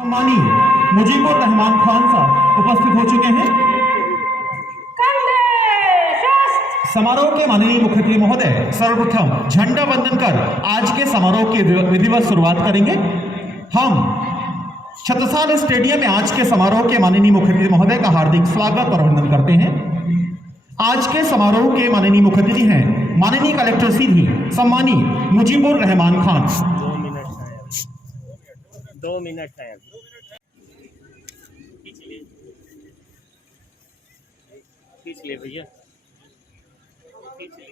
सम्मानीय मुजीबुर रहमान खान साहब उपस्थित हो चुके हैं। समारोह के माननीय मुख्य अतिथि महोदय सर्वप्रथम झंडा वंदन कर आज के समारोह की विधिवत शुरुआत करेंगे। हम छत्रसाल स्टेडियम में आज के समारोह के माननीय मुख्य अतिथि महोदय का हार्दिक स्वागत और अभिनंदन करते हैं। आज के समारोह के माननीय मुख्य अतिथि हैं माननीय कलेक्टर सीधी सम्मानीय मुजीबुर रहमान खान। 2 मिनट है खींच ले भैया खींच ले।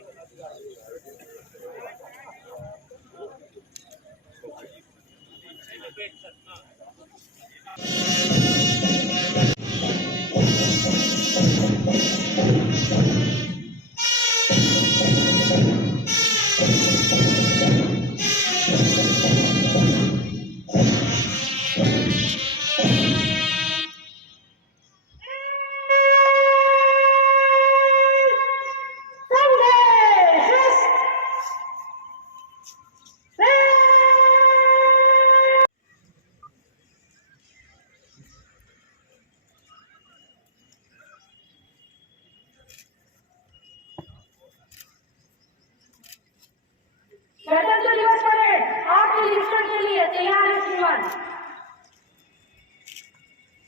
गणतंत्र दिवस परेड आपके निरीक्षण के लिए तैयार है श्रीमान।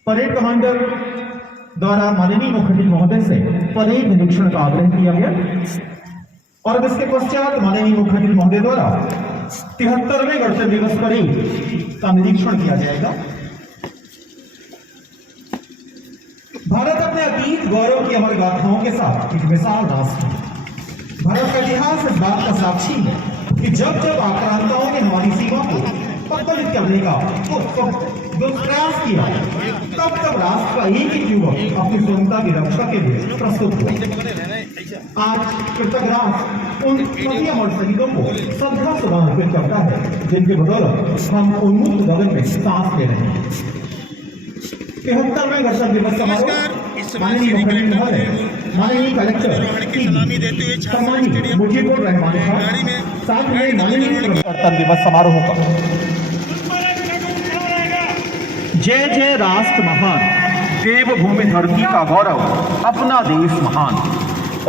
परेड कमांडर द्वारा माननीय मुख्य अतिथि महोदय से परेड निरीक्षण का आग्रह किया गया और अब इसके पश्चात माननीय मुख्य अतिथि महोदय द्वारा 73वें गणतंत्र दिवस परेड का निरीक्षण किया जाएगा। भारत अपने अतीत गौरव की अमर गाथाओं के साथ एक विशाल राष्ट्र है। भारत का इतिहास इस बात का साक्षी है कि जब जब आक्रांताओं ने हमारी सीमा को पत्तलित करने का दुष्प्रयास किया तब तब राष्ट्र का एक ही युवक अपनी स्वतंत्रता की रक्षा के लिए प्रस्तुत हुआ। आज कृतज्ञ उन सभी अमर शहीदों को श्रद्धा सुमन अर्पित करता है जिनके बदौलत हम उन्मुक्त गगन में सांस ले रहे हैं। 73वें गणतंत्र दिवस समारोह माननीय मुख्यमंत्री महोदय माननीय कलेक्टर सम्मानीय मुजीबुर रहमान खान साथ में माननीय गणतंत्र दिवस समारोह का जय जय राष्ट्र महान देवभूमि धरती का गौरव अपना देश महान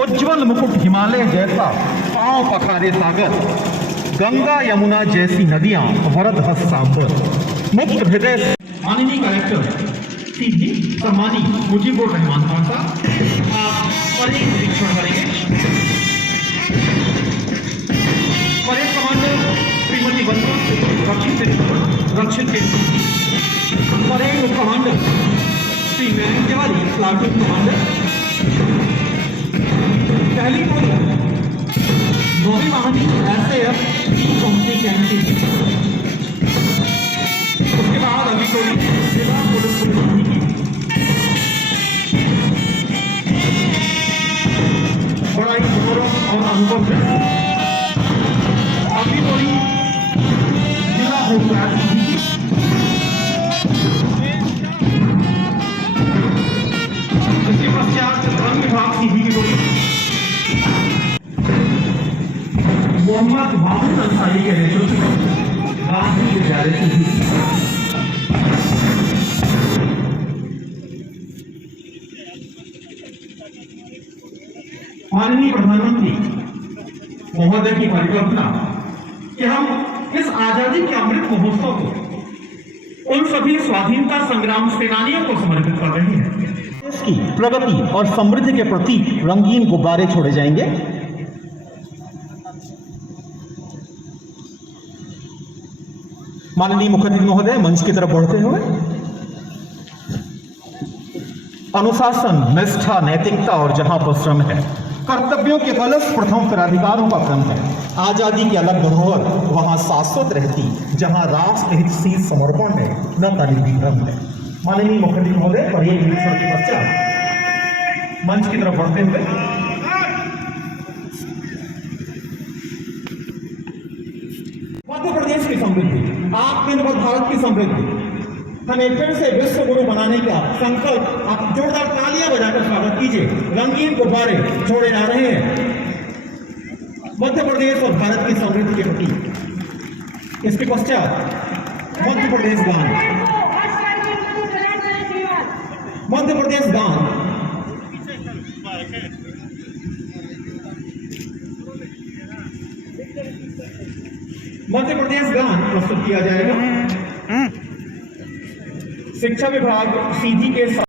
उज्जवल मुकुट हिमालय जैसा पांव पखारे सागर गंगा यमुना जैसी नदियां वरद हस्त सांबर मुक्त हृदय माननीय कलेक्टर सीधी सम्मानीय मुजीबुर रहमान खान साहब आप परेड निरीक्षण करेंगे। परेड कमांडर श्रीमती बंदर रक्षित परेड कमांडर श्री नयन तिवारी प्लाटून कमांडर पहली टोली 9वीं महानी SAF कंपनी कैंप। उसके बाद अगली टोली जिला पुलिस की बड़ा ही गौरव और अनुभव है। अगली टोली जिला होमगार्ड इसके पश्चात वन विभाग सीधी की टोली मोहम्मद महमूद अंसारी के नेतृत्व में गांधी विद्यालय सीधी। माननीय प्रधानमंत्री महोदय की परिकल्पना कि हम इस आजादी के अमृत महोत्सव को उन सभी स्वाधीनता संग्राम सेनानियों को समर्पित कर रहे हैं। देश की प्रगति और समृद्धि के प्रति रंगीन गुब्बारे छोड़े जाएंगे। माननीय मुख्य अतिथि महोदय मंच की तरफ बढ़ते हुए अनुशासन निष्ठा नैतिकता और जहां परिश्रम है कर्तव्यों के कलश प्रथम उत्तराधिकारों का क्रम है। आजादी की अलग धरोहर वहां शाश्वत रहती जहां राष्ट्र हित शीत समर्पण है न तनिक भ्रम है। माननीय मुख्य अतिथि महोदय परेड निरीक्षण के पश्चात मंच की तरफ बढ़ते हुए मध्य प्रदेश की समृद्धि आत्मनिर्भर भारत की समृद्धि हमें फिर से विश्व गुरु बनाने का संकल्प आप जोरदार तालियां बजाकर स्वागत कीजिए। रंगीन गुब्बारे छोड़े जा रहे हैं मध्य प्रदेश और भारत की समृद्धि के प्रति। इसके पश्चात मध्य प्रदेश गान मध्य प्रदेश गान प्रस्तुत किया जाएगा। शिक्षा विभाग सीधी के साथ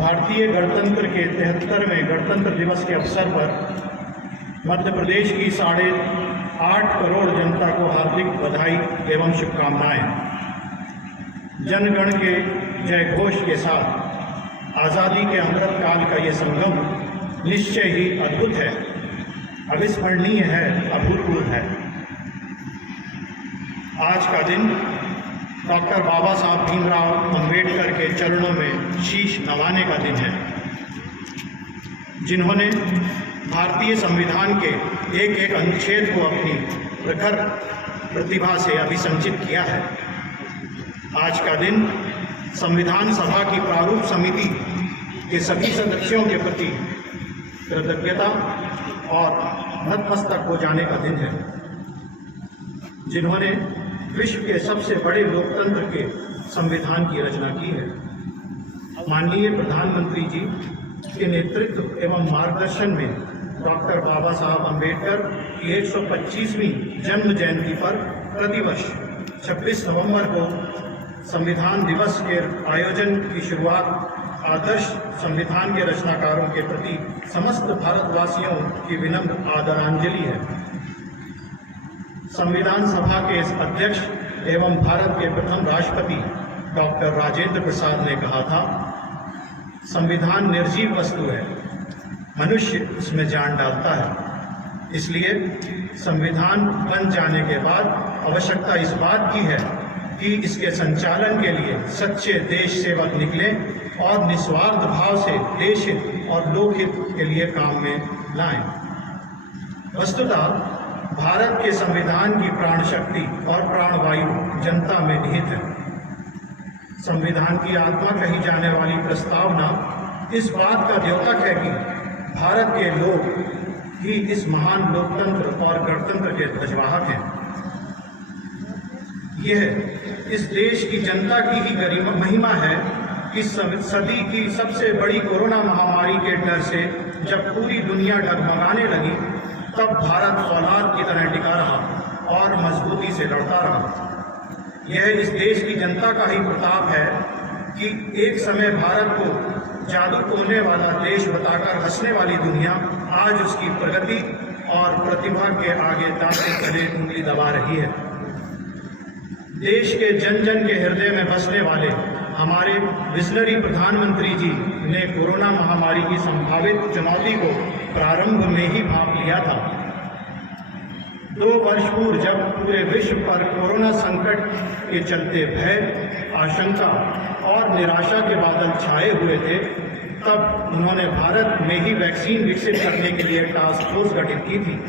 भारतीय गणतंत्र के 73वें गणतंत्र दिवस के अवसर पर मध्य प्रदेश की 8.5 करोड़ जनता को हार्दिक बधाई एवं शुभकामनाएं। जनगण के जय घोष के साथ आज़ादी के अमृत काल का ये संगम निश्चय ही अद्भुत है, अविस्मरणीय है, अभूतपूर्व है। आज का दिन डॉक्टर बाबा साहब भीमराव अंबेडकर के चरणों में शीश नवाने का दिन है, जिन्होंने भारतीय संविधान के एक एक अनुच्छेद को अपनी प्रखर प्रतिभा से अभिसंचित किया है। आज का दिन संविधान सभा की प्रारूप समिति के सभी सदस्यों के प्रति कृतज्ञता और नतमस्तक हो जाने का दिन है, जिन्होंने विश्व के सबसे बड़े लोकतंत्र के संविधान की रचना की है। माननीय प्रधानमंत्री जी के नेतृत्व एवं मार्गदर्शन में डॉक्टर बाबा साहब अंबेडकर की 125वीं जन्म जयंती पर प्रतिवर्ष 26 नवंबर को संविधान दिवस के आयोजन की शुरुआत आदर्श संविधान के रचनाकारों के प्रति समस्त भारतवासियों की विनम्र आदरांजलि है। संविधान सभा के अध्यक्ष एवं भारत के प्रथम राष्ट्रपति डॉक्टर राजेंद्र प्रसाद ने कहा था, संविधान निर्जीव वस्तु है, मनुष्य इसमें जान डालता है। इसलिए संविधान बन जाने के बाद आवश्यकता इस बात की है कि इसके संचालन के लिए सच्चे देश सेवक निकले और निस्वार्थ भाव से देश हित और लोकहित के लिए काम में लाएं। वस्तुतः भारत के संविधान की प्राण शक्ति और प्राणवायु जनता में निहित है। संविधान की आत्मा कही जाने वाली प्रस्तावना इस बात का द्योतक है कि भारत के लोग ही इस महान लोकतंत्र और गणतंत्र के ध्वजवाहक हैं। यह इस देश की जनता की ही गरिमा महिमा है कि सदी की सबसे बड़ी कोरोना महामारी के डर से जब पूरी दुनिया डगमगाने लगी, तब भारत फौलाद की तरह टिका रहा और मजबूती से लड़ता रहा। यह इस देश की जनता का ही प्रताप है कि एक समय भारत को जादू टोने वाला देश बताकर हंसने वाली दुनिया आज उसकी प्रगति और प्रतिभा के आगे दांते तले उंगली दबा रही है। देश के जन जन के हृदय में बसने वाले हमारे विजनरी प्रधानमंत्री जी ने कोरोना महामारी की संभावित चुनौती को प्रारंभ में ही भांप लिया था। 2 वर्ष पूर्व जब पूरे विश्व पर कोरोना संकट के चलते भय, आशंका और निराशा के बादल छाए हुए थे, तब उन्होंने भारत में ही वैक्सीन विकसित करने के लिए टास्क फोर्स गठित की थी।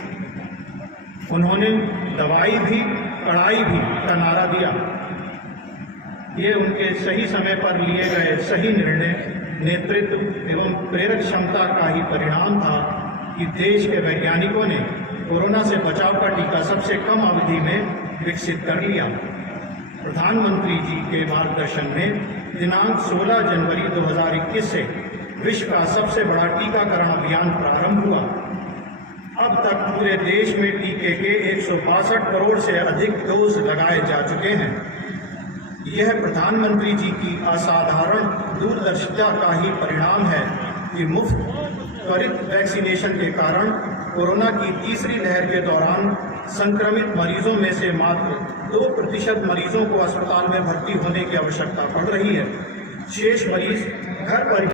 उन्होंने दवाई भी कड़ाई भी का नारा दिया। ये उनके सही समय पर लिए गए सही निर्णय, नेतृत्व एवं प्रेरक क्षमता का ही परिणाम था कि देश के वैज्ञानिकों ने कोरोना से बचाव का टीका सबसे कम अवधि में विकसित कर लिया। प्रधानमंत्री जी के मार्गदर्शन में दिनांक 16 जनवरी 2021 से विश्व का सबसे बड़ा टीकाकरण अभियान प्रारंभ हुआ। अब तक पूरे देश में टीके के 162 करोड़ से अधिक डोज लगाए जा चुके हैं। यह प्रधानमंत्री जी की असाधारण दूरदर्शिता का ही परिणाम है कि मुफ्त त्वरित वैक्सीनेशन के कारण कोरोना की तीसरी लहर के दौरान संक्रमित मरीजों में से मात्र 2% मरीजों को अस्पताल में भर्ती होने की आवश्यकता पड़ रही है। शेष मरीज घर पर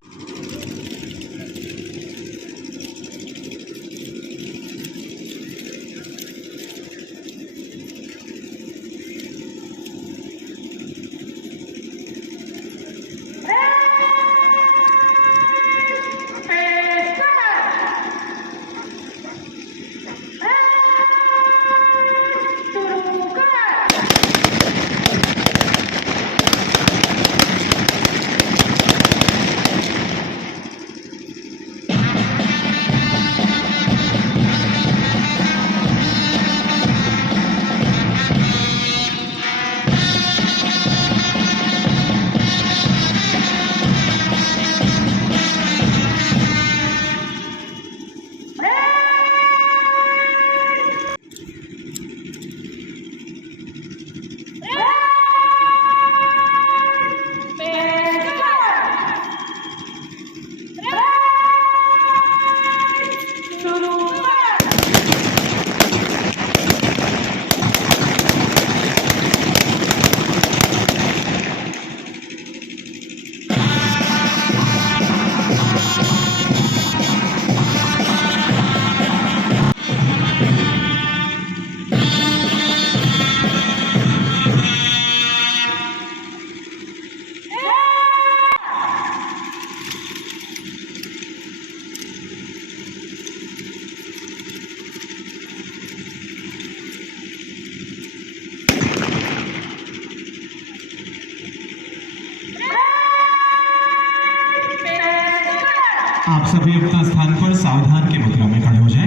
आप सभी अपना स्थान पर सावधान की मुद्रा में खड़े हो जाएं।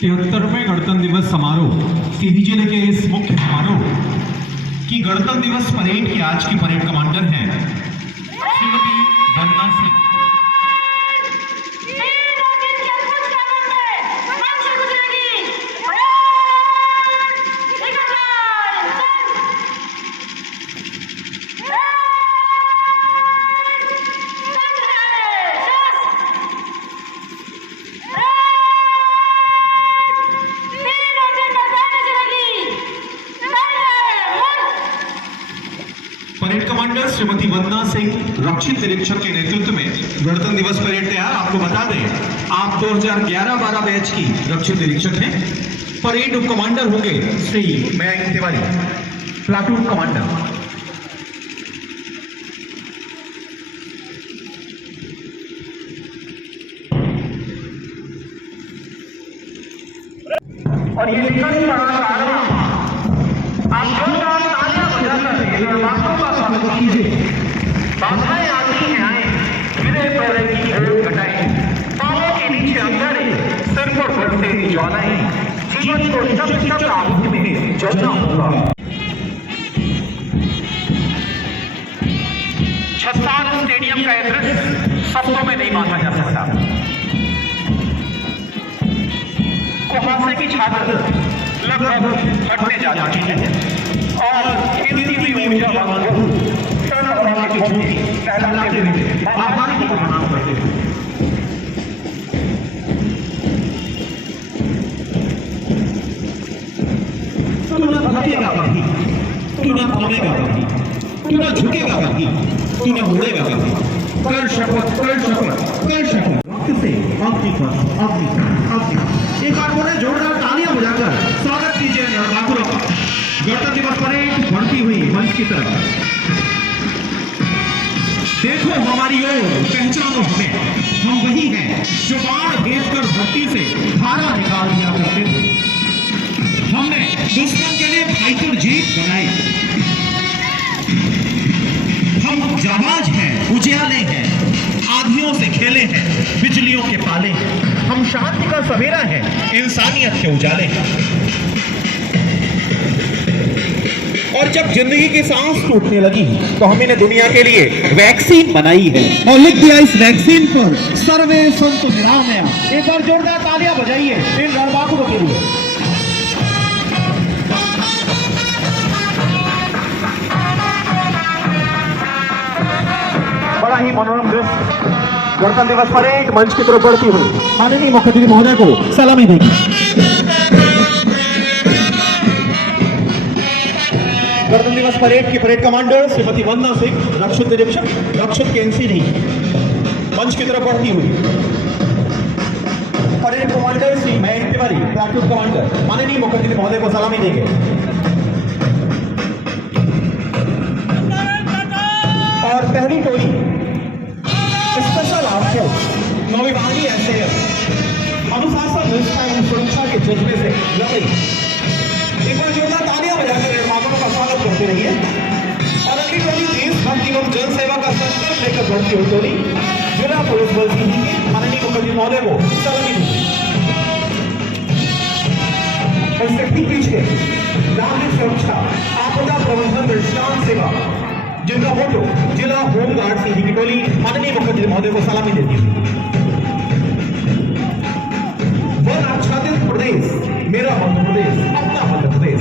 तिहत्तरवें गणतंत्र दिवस समारोह सीधी जिले के इस मुख्य समारोह की गणतंत्र दिवस परेड की आज की परेड कमांडर हैं श्रीमती वंदना सिंह। परेड कमांडर श्रीमती वंदना सिंह रक्षित निरीक्षक के नेतृत्व में गणतंत्र दिवस परेड तैयार। आपको बता दें आप 2011-12 बैच की रक्षित निरीक्षक हैं। परेड उप कमांडर होंगे श्री मयंक तिवारी, प्लाटून कमांडर। और ये लिखा नहीं पड़ा कारण आप जोरदार तालियां बजाकर इन निर्माताओं का स्वागत कीजिए। बाधाएं आती हैं आए, गिरे पैरे की भूल घटाएं, पांवों के नीचे अंगारे, सिर पर बढ़ते ज्वालाएं, जीवन को चमचम आग में जलना होगा। छसार स्टेडियम का यह दृश्य शब्दों में नहीं बांधा जा सकता। कुहासे की छात्र लगभग हटने जा चुकी है और हिंदी में ऊर्जा वाहन की झूठी फैलाते हुए आबादी को प्रणाम करते हुए तू न थकेगा कभी, तू न थमेगा कभी, तू न झुकेगा कभी, तू न मुड़ेगा कभी। कर शपथ, कर शपथ, कर शपथ। वक्त से अग्नि पर, अग्नि पर, अग्नि पर। एक बार बोले जोरदार तालियां बजाकर स्वागत कीजिए निर्वाचकों का। गणतंत्र दिवस परेड बढ़ती हुई मंच की तरफ। देखो हमारी ओर, पहचानो हमें, हम वही हैं जो बाण भेजकर धरती से धारा निकाल दिया करते थे। हमने दुश्मन के लिए फाइटर जीप बनाई। हम जाबाज हैं, उजियाले हैं, आधियों से खेले हैं, बिजलियों के पाले हैं। हम शांति का सवेरा है, इंसानियत के उजाले हैं। और जब जिंदगी की सांस टूटने लगी तो हमने दुनिया के लिए वैक्सीन बनाई है और लिख दिया इस वैक्सीन पर सर्वे संतु निरामया। एक बार जोरदार तालियां बजाइए इन रणबांकुरों के लिए। बड़ा ही मनोरम दृश्य गणतंत्र दिवस परेड मंच की तरफ बढ़ती हुई माननीय मुख्यमंत्री महोदय को सलामी देगी। गणतंत्र दिवस परेड की परेड कमांडर श्रीमती वंदना सिंह, रक्षक निरीक्षक, रक्षक केएनसी नहीं, मंच की तरफ बढ़ती हुई। Parade commander Shri Mayank Tiwari, platoon commander, माननीय मुख्यमंत्री महोदय को सलामी देंगे। और पहली टोली स्पेशल आर्फोर्स, नौविभागीय एसएएफ, अनुशासन, निष्ठा एवं सुरक्षा के जज्बे से लड़ी। एक बार जोरदार तालियां बजाकर निर्माताओं का स्वागत करते रहिए। और अगली टोली देशभक्ति एवं जन सेवा का संकल्प लेकर बढ़ती हुई टोली जिला पुलिस बल सिंह के माननीय मुख्यमंत्री महोदय को सलामी देंगे। इससे ठीक पीछे नागरिक सुरक्षा, आपदा प्रबंधन, दृष्टांत सेवा, जिनका फोटो जिला होमगार्ड सिंह की टोली माननीय मुख्यमंत्री महोदय को सलामी देती है। वन आच्छादित प्रदेश, मेरा मध्य प्रदेश, अपना मध्य प्रदेश,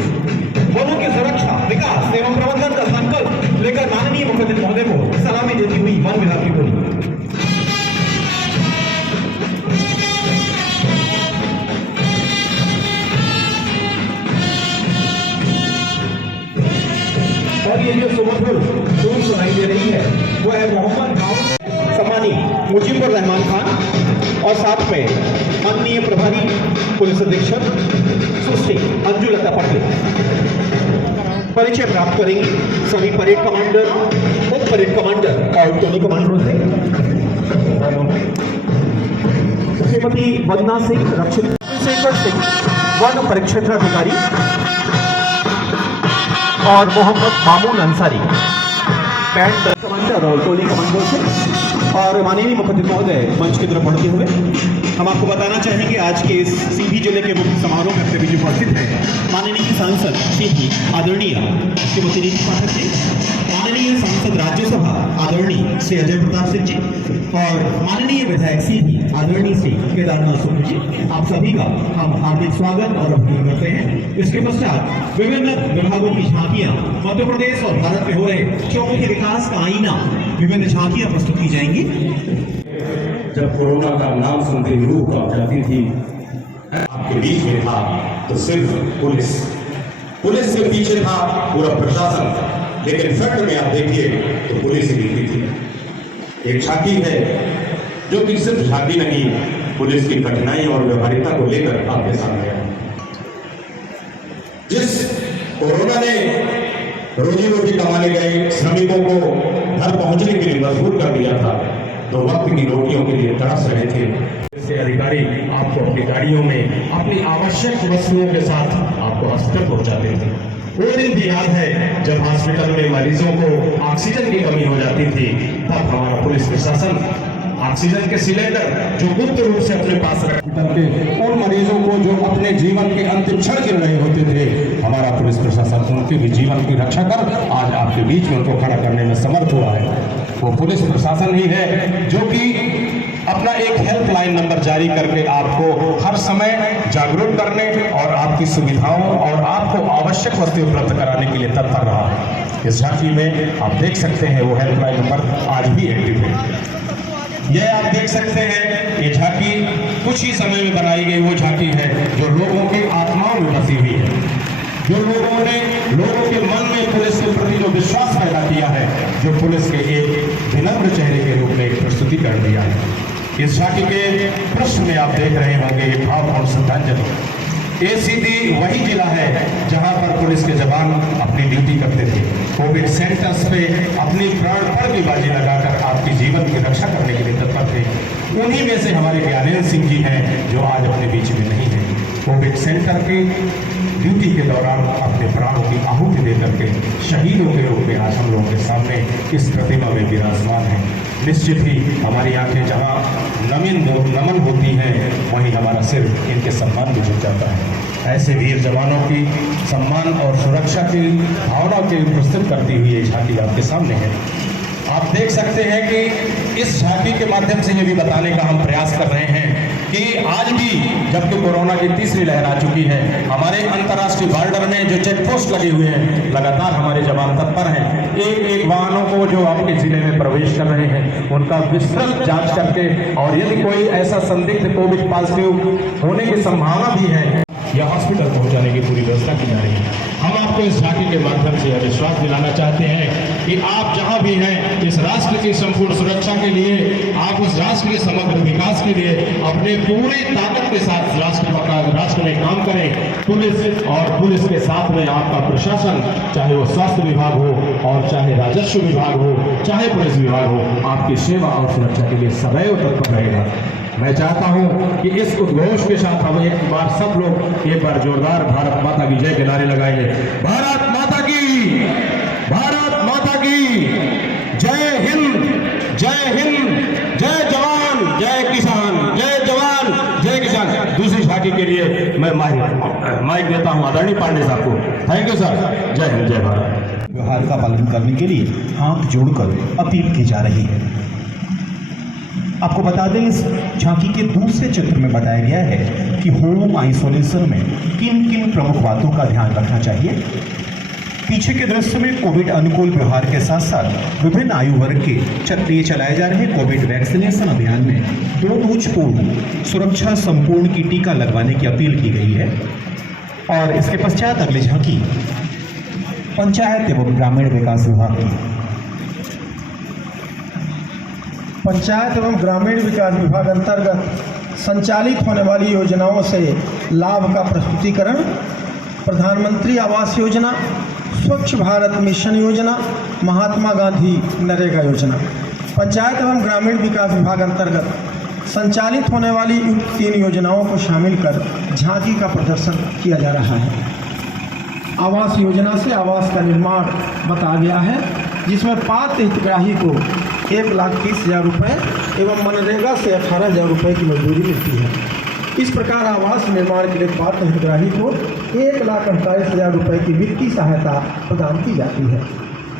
वनों की सुरक्षा, विकास एवं प्रबंधन का संकल्प लेकर माननीय मुख्यमंत्री महोदय को सलामी देती हुई वन विभाग की टोली। और ये जो सुमधुर धूम सुनाई दे रही है वो है मोहम्मद खान सम्मानी मुजीबुर रहमान खान और साथ में माननीय प्रभारी पुलिस अधीक्षक सुश्री अंजुलता पटेल परिचय प्राप्त करेंगी सभी परेड कमांडर, उप परेड कमांडर और टोली कमांडरों से। श्रीमती वंदना सिंह, रक्षक सिंह, वन परिक्षेत्राधिकारी, और मोहम्मद मामून अंसारी, बैंड कमांडर और टोली कमांडर से। और माननीय मुख्यमंत्री महोदय मंच की तरफ बढ़ते हुए हम आपको बताना चाहेंगे आज के इस सीधी जिले के मुख्य समारोह में अपने बीच उपस्थित है माननीय सांसद श्री आदरणीय श्रीमती नीति पाठक जी, माननीय सांसद राज्यसभा आदरणीय श्री अजय प्रताप सिंह जी और माननीय विधायक श्री आदरणीय श्री केदारनाथ सुमन जी। आप सभी का हम हार्दिक स्वागत और अभिनंदन करते हैं। इसके पश्चात विभिन्न विभागों की झांकियां मध्य प्रदेश और भारत में हो रहे चौमुखी विकास का आईना, विभिन्न झांकियां प्रस्तुत की जाएंगी। जब कोरोना का नाम सुनते ही रूह कांप जाती थी, आपके बीच में था तो सिर्फ पुलिस के पीछे था पूरा प्रशासन, लेकिन फ्रंट में आप देखिए तो पुलिस ही दिखती थी। एक झांकी है जो कि सिर्फ झांकी नहीं, पुलिस की कठिनाई और व्यवहारिकता को लेकर आपके सामने है। जिस कोरोना ने रोजी रोटी कमाने गए श्रमिकों को घर पहुंचने के लिए मजबूर कर दिया था, तो वक्त की रोटियों के लिए तरस रहे थे। इससे अधिकारी आपको अपनी गाड़ियों में अपनी आवश्यक वस्तुओं के साथ आपको अस्पताल पहुंचाते थे। वो दिन भी याद है जब हॉस्पिटल में मरीजों को ऑक्सीजन की कमी हो जाती थी, तब हमारा पुलिस प्रशासन ऑक्सीजन के सिलेंडर जो गुप्त रूप से अपने पास रख करके उन मरीजों को जो अपने जीवन के अंतिम क्षण गिर रहे होते थे, हमारा पुलिस प्रशासन उनके भी जीवन की रक्षा कर आज आपके बीच में उनको खड़ा करने में समर्थ हुआ है। वो पुलिस प्रशासन ही है जो कि अपना एक हेल्पलाइन नंबर जारी करके आपको हर समय जागरूक करने और आपकी सुविधाओं और आपको आवश्यक वस्तुएं उपलब्ध कराने के लिए तत्पर रहा है। इस झांकी में आप देख सकते हैं वो हेल्पलाइन नंबर आज भी एक्टिव है। यह आप देख सकते हैं ये झांकी कुछ ही समय में बनाई गई वो झांकी है जो लोगों की आत्माओं में बसी हुई है, जो लोगों के मन में पुलिस के प्रति जो विश्वास पैदा किया है, जो पुलिस के एक विनम्र चेहरे के रूप में एक प्रस्तुतिकरण दिया है। इस झांकी के पृष्ठ में आप देख रहे होंगे एक भावपूर्ण श्रद्धांजलि। ये सीधी वही जिला है जहां पर पुलिस के जवान अपनी ड्यूटी करते थे, कोविड सेंटर्स पे अपनी प्राण की बाजी लगाकर आपके जीवन की रक्षा करने के लिए तत्पर थे। उन्हीं में से हमारे ज्ञानेंद्र सिंह जी हैं जो आज अपने बीच में नहीं है। कोविड सेंटर की ड्यूटी के दौरान अपने प्राणों की आहुति देकर के शहीदों के रूप में आज हम लोगों के सामने इस प्रतिमा में विराजमान है। निश्चित ही हमारी आंखें जहां नमन होती हैं, वहीं हमारा सिर इनके सम्मान में झुक जाता है। ऐसे वीर जवानों की सम्मान और सुरक्षा की भावना के प्रस्तुत करती हुई ये झांकी आपके सामने है। आप देख सकते हैं कि इस झांकी के माध्यम से ये भी बताने का हम प्रयास कर रहे हैं कि आज भी जबकि कोरोना की तीसरी लहर आ चुकी है, हमारे अंतर्राष्ट्रीय बॉर्डर में जो चेक पोस्ट लगे हुए हैं, लगातार हमारे जवान तत्पर हैं। एक वाहनों को जो आपके जिले में प्रवेश कर रहे हैं उनका विस्तृत जांच करके, और यदि कोई ऐसा संदिग्ध कोविड पॉजिटिव होने की संभावना भी है या हॉस्पिटल पहुंचाने की पूरी व्यवस्था की जा रही है। हम आपको इस झांकी के माध्यम से यह विश्वास दिलाना चाहते हैं कि आप जहां भी हैं, इस राष्ट्र की संपूर्ण सुरक्षा के लिए, आप उस राष्ट्र के समग्र विकास के लिए अपने पूरी ताकत के साथ राष्ट्र में काम करें। पुलिस के साथ में आपका प्रशासन, चाहे वो स्वास्थ्य विभाग हो और चाहे राजस्व विभाग हो, चाहे पुलिस विभाग हो, आपकी सेवा और सुरक्षा के लिए सदैव तत्पर रहेगा। मैं चाहता हूं कि इस उद्घोष के साथ हम एक बार सब लोग एक बार जोरदार भारत माता की जय के नारे लगाएंगे। भारत माता की, भारत माता की जय हिंद, जय हिंद, जय जवान, जय किसान, जय जवान, जय किसान। दूसरी झांकी के लिए मैं माइक देता हूं आदरणीय पांडे साहब को। Thank you sir. जय हिंद, जय भारत। व्यवहार का पालन करने के लिए हाथ जोड़कर अपील की जा रही है। आपको बता दें, इस झांकी के दूसरे चित्र में बताया गया है कि होम आइसोलेशन में किन किन प्रमुख बातों का ध्यान रखना चाहिए। पीछे के दृश्य में कोविड अनुकूल व्यवहार के साथ साथ विभिन्न आयु वर्ग के लिए चलाए जा रहे कोविड वैक्सीनेशन अभियान में 2 डोज पूर्ण सुरक्षा संपूर्ण की टीका लगवाने की अपील की गई है। और इसके पश्चात अगली झांकी पंचायत एवं ग्रामीण विकास विभाग की। पंचायत एवं ग्रामीण विकास विभाग अंतर्गत संचालित होने वाली योजनाओं से लाभ का प्रस्तुतिकरण, प्रधानमंत्री आवास योजना, स्वच्छ भारत मिशन योजना, महात्मा गांधी नरेगा योजना। पंचायत एवं ग्रामीण विकास विभाग अंतर्गत संचालित होने वाली इन 3 योजनाओं को शामिल कर झांकी का प्रदर्शन किया जा रहा है। आवास योजना से आवास का निर्माण बताया गया है, जिसमें पात्र हितग्राही को 1,30,000 रुपये एवं मनरेगा से 18,000 रुपये की मजदूरी मिलती है। इस प्रकार आवास निर्माण के लिए पात्र हितग्राही को 1,48,000 रुपये की वित्तीय सहायता प्रदान की जाती है।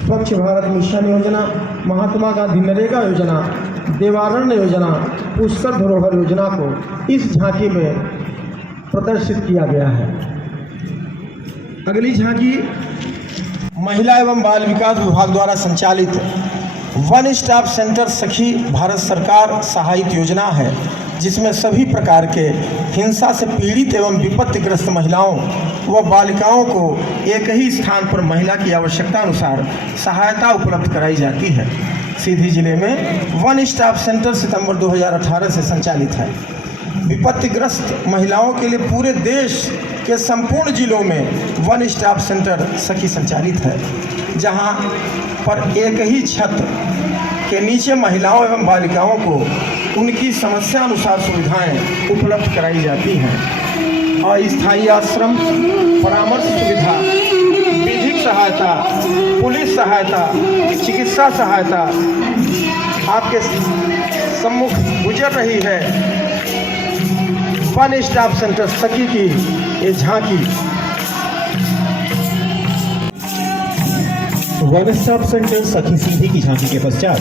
स्वच्छ भारत मिशन योजना, महात्मा गांधी नरेगा योजना, देवारण्य योजना, पुष्कर धरोहर योजना को इस झांकी में प्रदर्शित किया गया है। अगली झांकी महिला एवं बाल विकास विभाग द्वारा संचालित वन स्टॉप सेंटर सखी भारत सरकार सहायित योजना है, जिसमें सभी प्रकार के हिंसा से पीड़ित एवं विपत्तिग्रस्त महिलाओं व बालिकाओं को एक ही स्थान पर महिला की आवश्यकता अनुसार सहायता उपलब्ध कराई जाती है। सीधी जिले में वन स्टॉप सेंटर सितंबर 2018 से संचालित है। विपत्तिग्रस्त महिलाओं के लिए पूरे देश के संपूर्ण जिलों में वन स्टॉप सेंटर सखी संचालित है, जहां पर एक ही छत के नीचे महिलाओं एवं बालिकाओं को उनकी समस्या अनुसार सुविधाएं उपलब्ध कराई जाती हैं। अस्थायी आश्रम, परामर्श सुविधा, विधिक सहायता, पुलिस सहायता, चिकित्सा सहायता, आपके सम्मुख गुजर रही है वन स्टॉप सेंटर सखी की ये झांकी। वन स्टॉप सेंटर सखी सिंधी की झांकी के पश्चात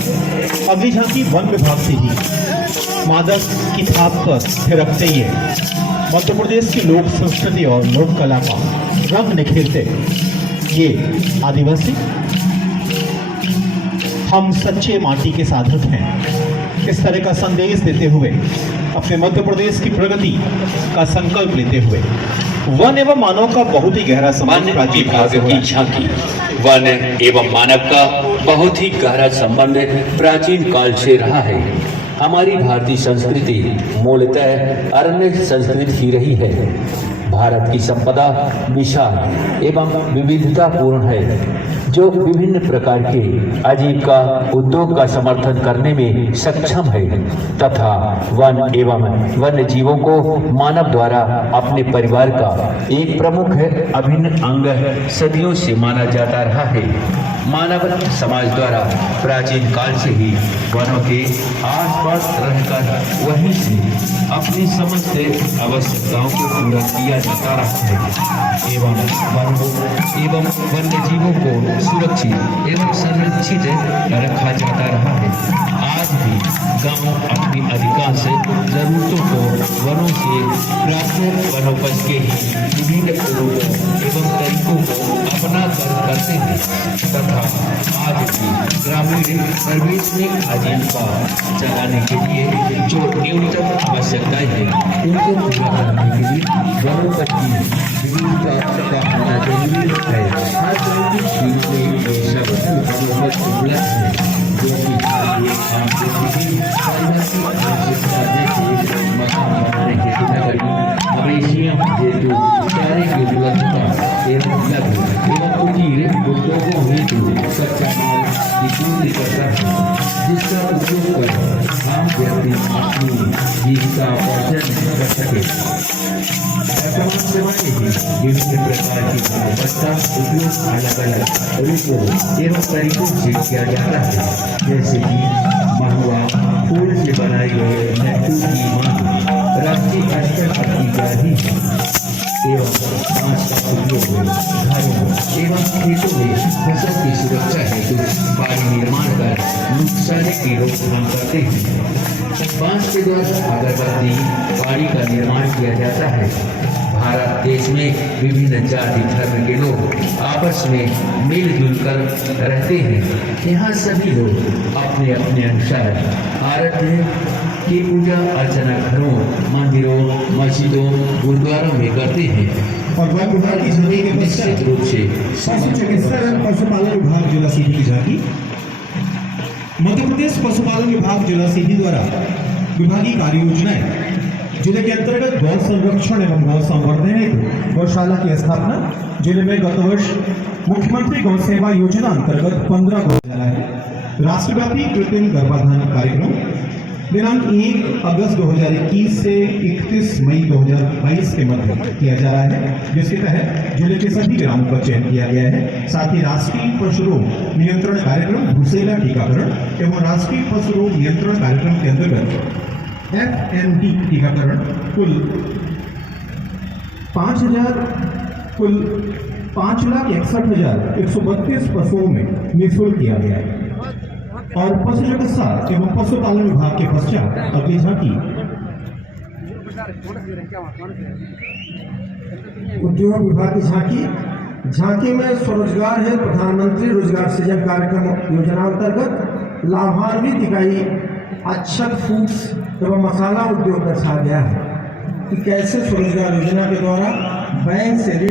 अगली झांकी वन विभाग से ही मादक की थाप पर थिरकते ही मध्य प्रदेश की लोक संस्कृति और लोक कला का रंग निखेरते ये आदिवासी हम सच्चे माटी के साधक हैं, इस तरह का संदेश देते हुए अपने मध्य प्रदेश की प्रगति का संकल्प लेते हुए वन एवं मानव का बहुत ही गहरा संबंध वन विभाग की झांकी। वन एवं मानव का बहुत ही गहरा संबंध प्राचीन काल से रहा है। हमारी भारतीय संस्कृति मूलतः अरण्य संस्कृति ही रही है। भारत की संपदा विशाल एवं विविधतापूर्ण है, जो विभिन्न प्रकार के आजीविका उद्योग का समर्थन करने में सक्षम है तथा वन एवं वन्य जीवों को मानव द्वारा अपने परिवार का एक प्रमुख अभिन्न अंग सदियों से माना जाता रहा है। मानव समाज द्वारा प्राचीन काल से ही वनों के आसपास रहकर वहीं से अपनी समस्त आवश्यकताओं को पूरा किया जाता रहा है एवं वनों एवं वन्य जीवों को सुरक्षित एवं संरक्षित रखा जाता रहा है। आज भी गांव अपनी अधिकांश जरूरतों को वनों से प्राप्त वनोपज के विभिन्न रूपों एवं तरीकों को अपना कर करते हैं तथा आज भी ग्रामीण परिवेश में आजीविका चलाने के लिए जो न्यूनतम आवश्यकताएं हैं उनको पूरा करने के लिए वनोपज की विविधता का होना जरूरी है। हर तरह की चीजों में वनोपज उपलब्ध है जो कि आम मकान बनाने के नगरी मवेशियों हेतु चारे की उपलब्धता एवं लघु एवं कुटीर उद्योगों हेतु कच्चा माल की पूर्ति करता है, जिसका उपयोग कर आम व्यक्ति अपनी जीविका अर्जन कर सके। वर्तमान सेवाएं ही विभिन्न प्रकार की गुणवत्ता उपयोग अलग अलग रूपों एवं तरीकों से किया जाता है, जैसे कि महुआ फूल से बनाई गई लड्डू की मांग राष्ट्रीय स्तर पर की जा रही है एवं बांस का उपयोग घरों एवं खेतों में फसल की सुरक्षा हेतु बाड़ी निर्माण कर नुकसान की रोकथाम करते हैं। बांस के द्वारा अगरबत्ती बाड़ी का निर्माण किया जाता है। भारत देश में विभिन्न जाति धर्म के लोग आपस में मिलजुल कर रहते हैं। यहाँ सभी लोग अपने अपने अनुसार आराध्य की पूजा अर्चना घरों मंदिरों मस्जिदों गुरुद्वारों में करते हैं और वन विभाग की झांकी के निश्चित रूप से पशु चिकित्सा एवं पशुपालन विभाग जिला सीधी की झांकी। मध्य प्रदेश पशुपालन विभाग जिला सीधी द्वारा विभागीय कार्य योजनाएं जिले के अंतर्गत गौ संरक्षण एवं गौ संवर्धन हेतु गौशाला की स्थापना। जिले में गत वर्ष मुख्यमंत्री गौ सेवा योजना अंतर्गत 15 गौशाला है। राष्ट्रव्यापी कृत्रिम गर्भाधान कार्यक्रम दिनांक 1 अगस्त 2021 से 31 मई 2022 के मध्य किया जा रहा है, जिसके तहत जिले के सभी ग्रामों का चयन किया गया है। साथ ही राष्ट्रीय पशु रोग नियंत्रण कार्यक्रम भूसेला टीकाकरण एवं राष्ट्रीय पशु रोग नियंत्रण कार्यक्रम के अंतर्गत FND टीकाकरण कुल 5,61,132 पशुओं में निःशुल्क किया गया है। और पशु चिकित्सा एवं पशुपालन विभाग के पश्चात अगली झांकी उद्योग विभाग की झांकी में स्वरोजगार है प्रधानमंत्री रोजगार सृजन कार्यक्रम योजना अंतर्गत लाभान्वित इकाई अक्षत फूड्स एवं मसाला उद्योग दर्शाया गया है कि कैसे स्वरोजगार योजना के द्वारा बैंक से ऋण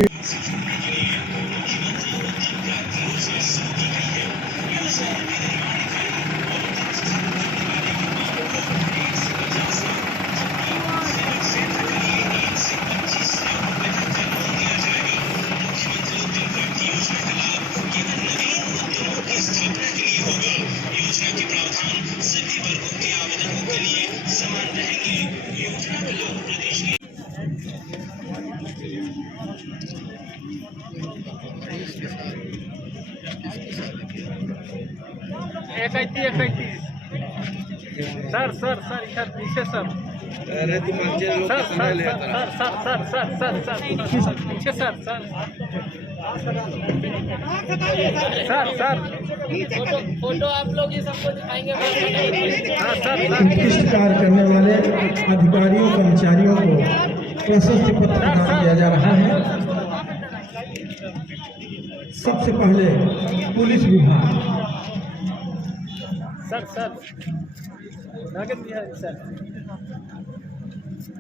एक सर सर सर इधर पीछे सर। अरे तुम sir sir sir sir sir sir sir पीछे सर सर सर फोटो आप लोग ये सबको दिखाएंगे। हाँ सर उत्कृष्ट कार्य करने वाले अधिकारियों कर्मचारियों को प्रशस्ति पत्र प्रदान किया जा रहा है। सबसे पहले पुलिस विभाग, सर सर नगद बिहार सर।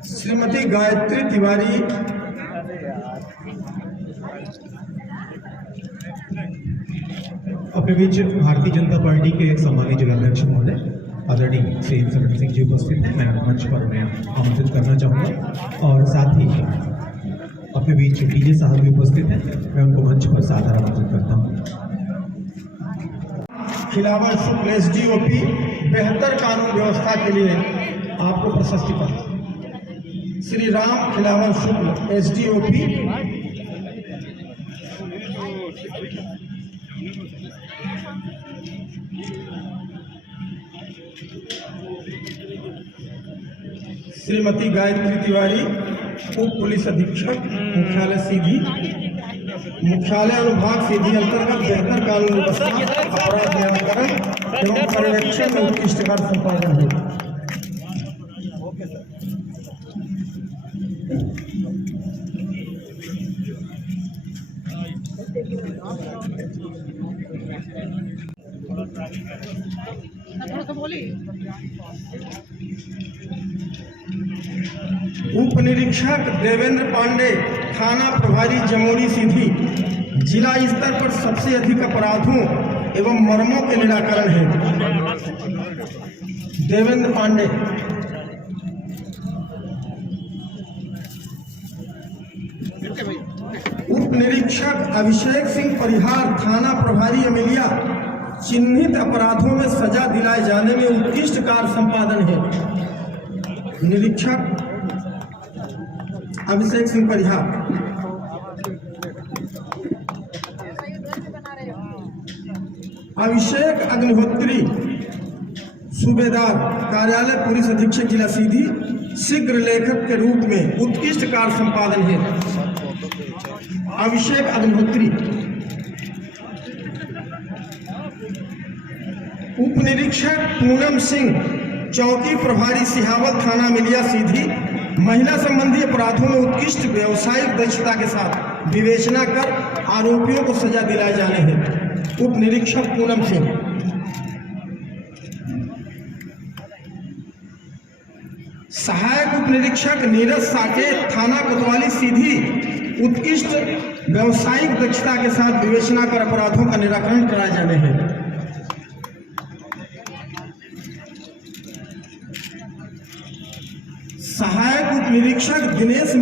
श्रीमती गायत्री तिवारी, अरे यार अपने बीच भारतीय जनता पार्टी के सम्मानित जिलाध्यक्ष महोदय आदरणीय श्री शरण सिंह जी उपस्थित हैं। मैं मंच पर उन्हें आमंत्रित करना चाहूँगा और साथ ही अपने बीच डीजे साहब भी उपस्थित हैं। मैं उनको मंच पर सादर आमंत्रित करता हूँ। खिलावन शुक्ल एसडीओपी, बेहतर कानून व्यवस्था के लिए आपको प्रशस्ति पत्र। श्री राम खिलावन शुक्ल एसडीओपी, श्रीमती गायत्री तिवारी उप पुलिस अधीक्षक मुख्यालय सीधी, मुख्यालय अनुभाग सीधी अंतर्गत बेहतर कानून व्यवस्था, अपराध नियंत्रण एवं पर्यवेक्षण में उत्कृष्ट कार्य संपादन है। उप निरीक्षक देवेंद्र पांडे, थाना प्रभारी जमोरी सीधी, जिला स्तर पर सबसे अधिक अपराधों एवं मर्मों के निराकरण है। देवेंद्र पांडे। उप निरीक्षक अभिषेक सिंह परिहार, थाना प्रभारी अमेलिया, चिन्हित अपराधों में सजा दिलाए जाने में उत्कृष्ट कार्य संपादन है। निरीक्षक अभिषेक सिंह परिहार। अभिषेक अग्निहोत्री, सूबेदार कार्यालय पुलिस अधीक्षक जिला सीधी, शीघ्र लेखक के रूप में उत्कृष्ट कार्य संपादन है। अभिषेक अग्निहोत्री। उप निरीक्षक पूनम सिंह, चौकी प्रभारी सिहावल, थाना मिलिया सीधी, महिला संबंधी अपराधों में उत्कृष्ट व्यवसायिक दक्षता के साथ विवेचना कर आरोपियों को सजा दिलाए जाने हैं। उप निरीक्षक पूनम सिंह। सहायक उप निरीक्षक नीरज साकेत, थाना कोतवाली सीधी, उत्कृष्ट व्यवसायिक दक्षता के साथ विवेचना कर अपराधों का निराकरण कराए जाने हैं। सहायक उप निरीक्षक दिनेश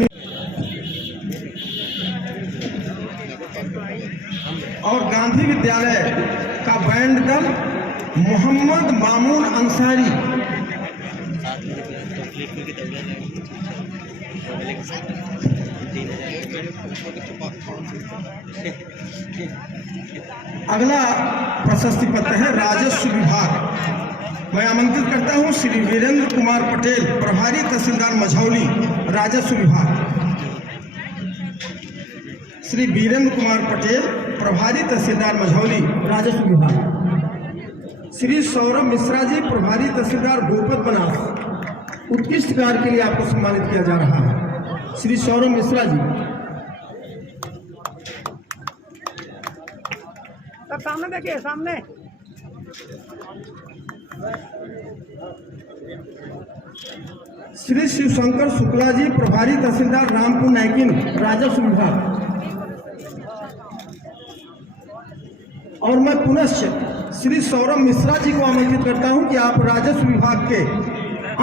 और गांधी विद्यालय का बैंड दल मोहम्मद मामून अंसारी। अगला प्रशस्ति पत्र है राजस्व विभाग। मैं आमंत्रित करता हूं श्री वीरेंद्र कुमार पटेल, प्रभारी तहसीलदार मझौली, राजस्व विभाग। श्री वीरेंद्र कुमार पटेल, प्रभारी तहसीलदार मझौली, राजस्व विभाग। श्री सौरभ मिश्रा जी, प्रभारी तहसीलदार गोपत बनास, उत्कृष्ट कार्य के लिए आपको सम्मानित किया जा रहा है। श्री सौरभ मिश्रा जी। सामने देखिए, सामने। श्री शिवशंकर शुक्ला जी, प्रभारी तहसीलदार रामपुर नायकिन, राजस्व विभाग। और मैं पुनश्च श्री सौरभ मिश्रा जी को आमंत्रित करता हूं कि आप राजस्व विभाग के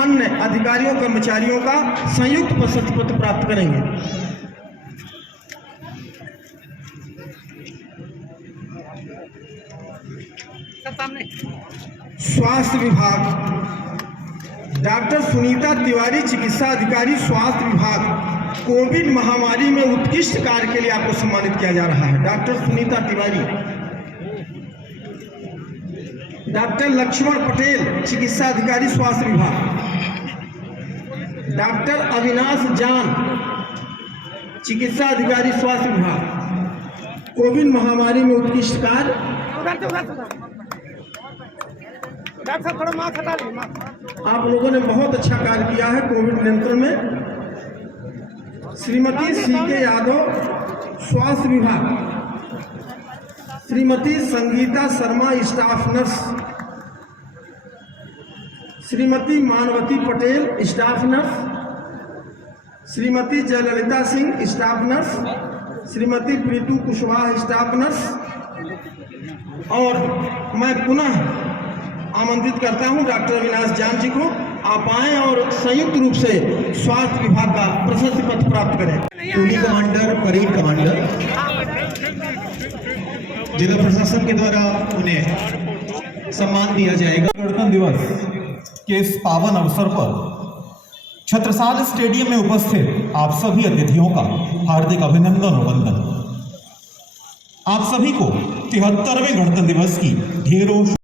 अन्य अधिकारियों कर्मचारियों का संयुक्त प्रशस्ति पत्र प्राप्त करेंगे। स्वास्थ्य विभाग, डॉक्टर सुनीता तिवारी, चिकित्सा अधिकारी, स्वास्थ्य विभाग, कोविड महामारी में उत्कृष्ट कार्य के लिए आपको सम्मानित किया जा रहा है। डॉक्टर सुनीता तिवारी। डॉक्टर लक्ष्मण पटेल, चिकित्सा अधिकारी स्वास्थ्य विभाग। डॉक्टर अविनाश जान, चिकित्सा अधिकारी स्वास्थ्य विभाग। कोविड महामारी में उत्कृष्ट कार्य, आप लोगों ने बहुत अच्छा कार्य किया है कोविड नियंत्रण में। श्रीमती सीके यादव, स्वास्थ्य विभाग। Shrimati Sangeeta Sharma, staff nurse. Shrimati Manvati Patel, staff nurse. Shrimati Jayalalitha Singh, staff nurse. Shrimati Preetu Kushwaha, staff nurse. और मैं पुनः आमंत्रित करता हूं डॉक्टर अविनाश जान जी को, आप आएं और संयुक्त रूप से स्वास्थ्य विभाग का प्रशस्ति पत्र प्राप्त करें। टोली कमांडर, परेड कमांडर, जिला प्रशासन के द्वारा उन्हें सम्मान दिया जाएगा। गणतंत्र दिवस के इस पावन अवसर पर छत्रसाल स्टेडियम में उपस्थित आप सभी अतिथियों का हार्दिक अभिनंदन और वंदन। आप सभी को 73वें गणतंत्र दिवस की ढेरों